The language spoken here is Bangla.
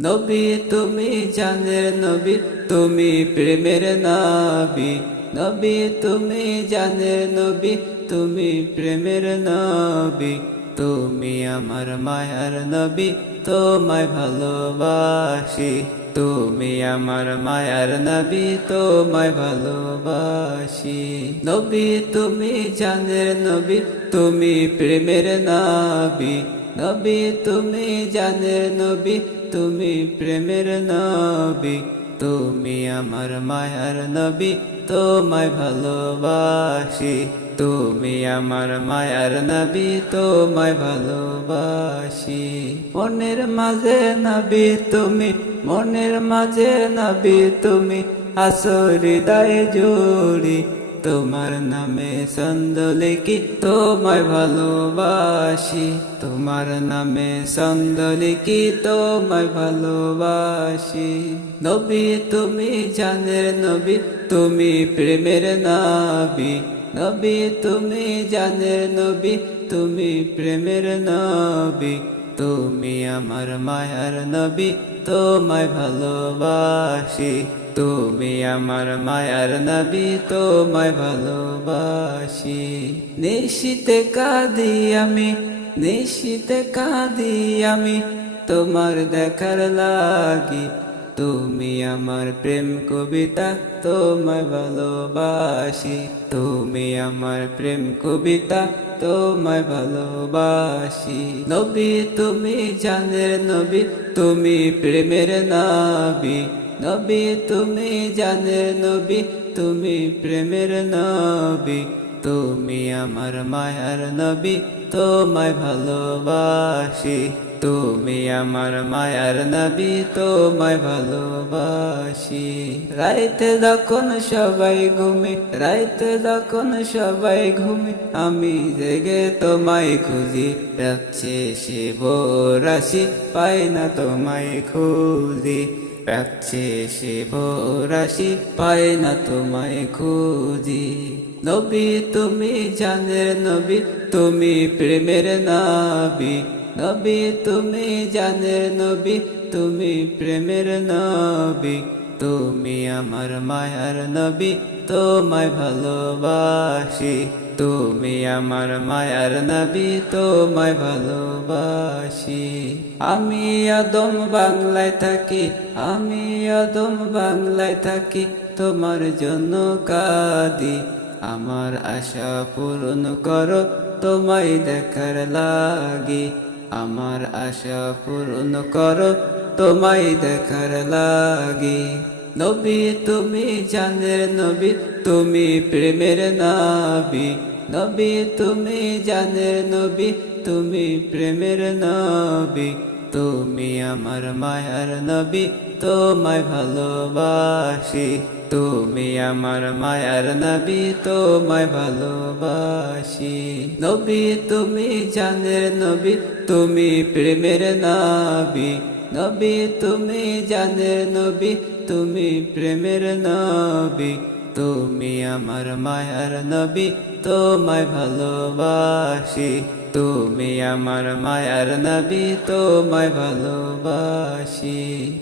নবী তুমি জানের নবী, তুমি প্রেমের নবী। নবী তুমি জানের নবী, তুমি প্রেমের নবী। তুমি আমার মায়ার নবী, তোমায় ভালোবাসি। তুমি আমার মায়ার নবী, তোমায় ভালোবাসি। নবী তুমি জানের নবী, তুমি প্রেমের নবী। নবী তুমি জানের নবী, তুমি প্রেমের নবী। তুমি আমার মায়ার নবী, তোমায় ভালোবাসি। তুমি আমার মায়ার নবী, তোমায় ভালোবাসি। মনের মাঝে নবী তুমি, মনের মাঝে নবী তুমি, আসো হৃদয়ে জুড়ি। তোমার নামে ছন্দ লিখি, তোমায় ভালোবাসি। তোমার নামে ছন্দ লিখি, তোমায় ভালোবাসি। নবী তুমি জানের নবী, তুমি প্রেমের নবী। নবী তুমি জানের নবী, তুমি প্রেমের নবী। তুমি আমার মায়ার নবী, তোমায় ভালোবাসি। তুমি আমার মায়ার নবী, তোমায় ভালোবাসি। নিশিতে কাঁদি আমি, নিশিতে কাঁদি আমি, তোমার দেখার লাগি। তুমি আমার প্রেম কবিতা, তোমায় ভালোবাসি। তুমি আমার প্রেম কবিতা, তোমায় ভালোবাসি। নবী তুমি জানের নবী, তুমি প্রেমের নবী। নবী তুমি জানের নবী, তুমি প্রেমের নবী। তুমি আমার মায়ার নবী, তোমায় ভালোবাসি। তুমি আমার মায়ার নবী, তোমায় ভালোবাসি। রাইতে যখন সবাই ঘুমি, রাইতে যখন সবাই ঘুমি, আমি জেগে তোমায় খুঁজি। রাখছে সে ভোরাসি, পাই না তোমায় খুঁজি। রাখছে সে ভোরাসি, পাই না তোমায় খুঁজি। নবী তুমি জানের নবী, তুমি প্রেমের নবী। নবী তুমি জানের নবী, তুমি প্রেমের নবী। তুমি আমার মায়ার নবী, তোমায় ভালোবাসি। তুমি আমার মায়ার নবী, তোমায় ভালোবাসি। আমি আদম বাংলায় থাকি, আমি আদম বাংলায় থাকি, তোমার জন্য কাঁদি। আমার আশা পূরণ করো, তোমায় দেখার লাগি। আমার আশা পূরণ করো, তোমায় দেখার লাগি। নবী তুমি জানের নবী, তুমি প্রেমের নবী। নবী তুমি জানের নবী, তুমি প্রেমের নবী। তুমি আমার মায়ার নবী, তোমায় ভালোবাসি। তুমি আমার মায়ার নবী, তোমায় ভালোবাসি। নবী তুমি জানের নবী, তুমি প্রেমের নবী। নবী তুমি জানের নবী, তুমি প্রেমের নবী। তুমি আমার মায়ার নবী, তোমায় ভালোবাসি। তুমি আমার মায়ার নবী, তোমায় ভালোবাসি।